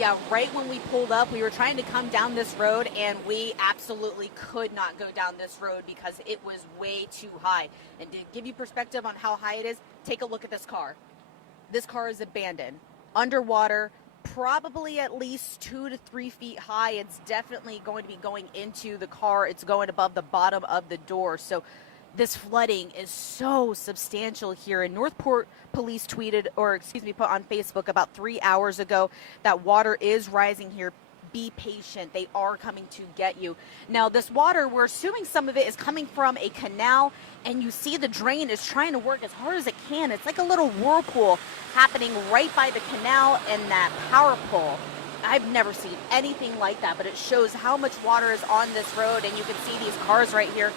Yeah, right when we pulled up, we were trying to come down this road, and we absolutely could not go down this road because it was way too high. And to give you perspective on how high it is, take a look at this car. This car is abandoned, underwater, probably at least 2 to 3 feet high. It's definitely going to be going into the car. It's going above the bottom of the door. So this flooding is so substantial here. And Northport police tweeted, or excuse me, put on Facebook about 3 hours ago that water is rising here. Be patient. They are coming to get you. Now, this water, we're assuming some of it is coming from a canal, and you see the drain is trying to work as hard as it can. It's like a little whirlpool happening right by the canal and that power pole. I've never seen anything like that, but it shows how much water is on this road, and you can see these cars right here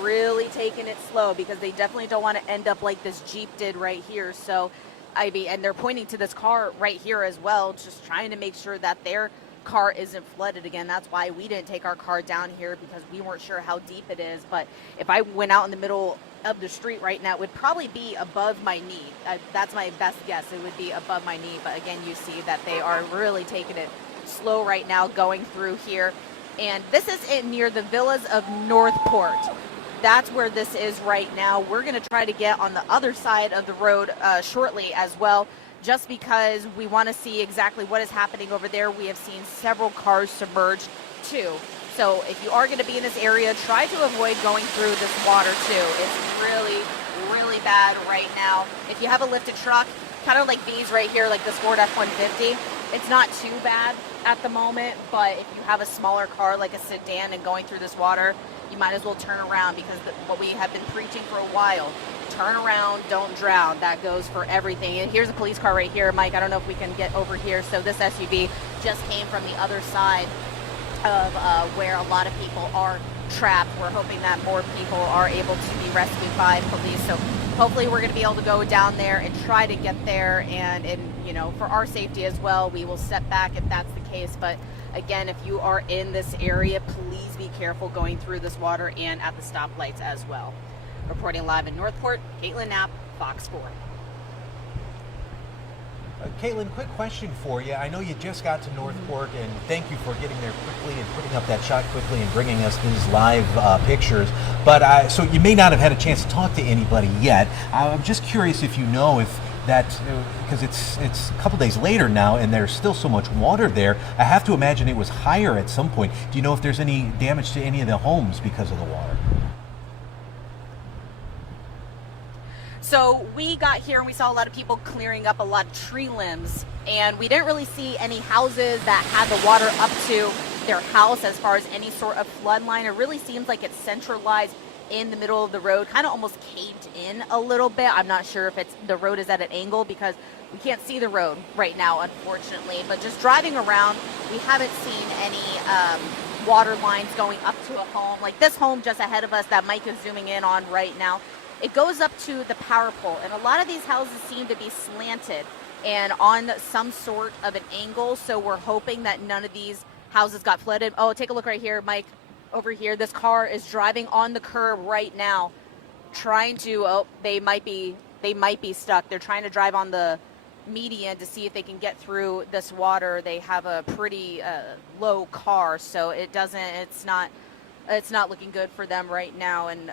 really taking it slow because they definitely don't want to end up like this Jeep did right here. So, and they're pointing to this car right here as well, just trying to make sure that their car isn't flooded again. That's why we didn't take our car down here, because we weren't sure how deep it is. But if I went out in the middle of the street right now, it would probably be above my knee. That's my best guess. It would be above my knee. But again, you see that they are really taking it slow right now going through here. And this is near the villas of Northport. That's where this is right now. We're going to try to get on the other side of the road shortly as well, just because we want to see exactly what is happening over there. We have seen several cars submerged too. So if you are going to be in this area, try to avoid going through this water too. It's really, really bad right now. If you have a lifted truck, kind of like these right here, like this Ford F-150, it's not too bad at the moment. But if you have a smaller car like a sedan and going through this water, you might as well turn around, because what we have been preaching for a while, turn around, don't drown. That goes for everything. And here's a police car right here. Mike, I don't know if we can get over here. So this SUV just came from the other side of where a lot of people are trapped. We're hoping that more people are able to be rescued by police. So hopefully we're going to be able to go down there and try to get there. And you know, for our safety as well, we will step back if that's the case. But again, if you are in this area, please be careful going through this water and at the stoplights as well. Reporting live in Northport, Kaitlin Knapp, Fox 4. Kaitlin, quick question for you. I know you just got to Northport, and thank you for getting there quickly and putting up that shot quickly and bringing us these live pictures. But so you may not have had a chance to talk to anybody yet. I'm just curious if you know if that, because it's a couple days later now and there's still so much water there, I have to imagine it was higher at some point. Do you know if there's any damage to any of the homes because of the water? So we got here and we saw a lot of people clearing up a lot of tree limbs, and we didn't really see any houses that had the water up to their house as far as any sort of flood line. It really seems like it's centralized in the middle of the road, kind of almost caved in a little bit. I'm not sure if the road is at an angle, because we can't see the road right now, unfortunately. But just driving around, we haven't seen any water lines going up to a home. Like this home just ahead of us that Mike is zooming in on right now, it goes up to the power pole, and a lot of these houses seem to be slanted and on some sort of an angle. So we're hoping that none of these houses got flooded. Oh, take a look right here, Mike. Over here, this car is driving on the curb right now, trying to, oh, they might be stuck. They're trying to drive on the median to see if they can get through this water. They have a pretty low car, so it's not looking good for them right now. And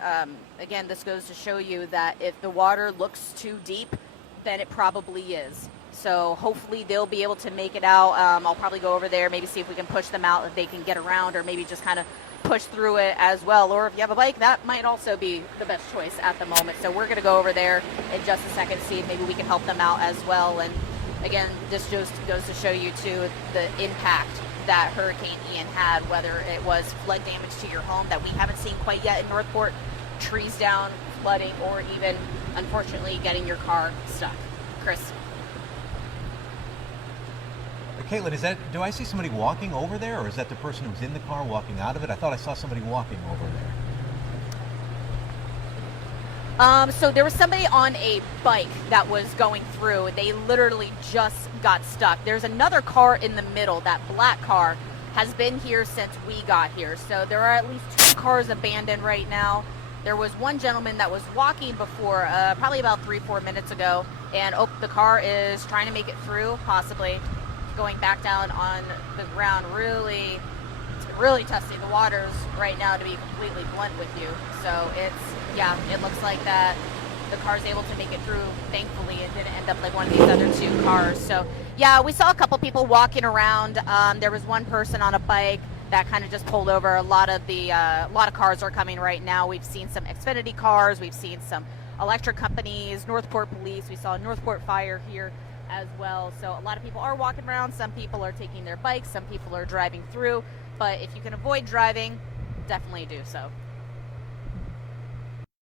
again, this goes to show you that if the water looks too deep, then it probably is. So hopefully they'll be able to make it out. I'll probably go over there, maybe see if we can push them out, if they can get around, or maybe just kind of push through it as well. Or if you have a bike, that might also be the best choice at the moment. So we're going to go over there in just a second, see if maybe we can help them out as well. And again, this just goes to show you too the impact that Hurricane Ian had, whether it was flood damage to your home that we haven't seen quite yet in Northport, trees down, flooding, or even, unfortunately, getting your car stuck. Chris. Kaitlin, do I see somebody walking over there, or is that the person who's in the car walking out of it? I thought I saw somebody walking over there. So there was somebody on a bike that was going through. They literally just got stuck. There's another car in the middle. That black car has been here since we got here. So there are at least 2 cars abandoned right now. There was one gentleman that was walking before, probably about 3-4 minutes ago, and the car is trying to make it through, possibly. going back down on the ground, really testing the waters right now, to be completely blunt with you. So it looks like that the car's able to make it through, thankfully, and didn't end up like one of these other two cars. So yeah, we saw a couple people walking around. There was one person on a bike that kind of just pulled over. A lot of cars are coming right now. We've seen some Xfinity cars. We've seen some electric companies, Northport Police. We saw Northport Fire here as well. So a lot of people are walking around. Some people are taking their bikes. Some people are driving through. But if you can avoid driving, definitely do so.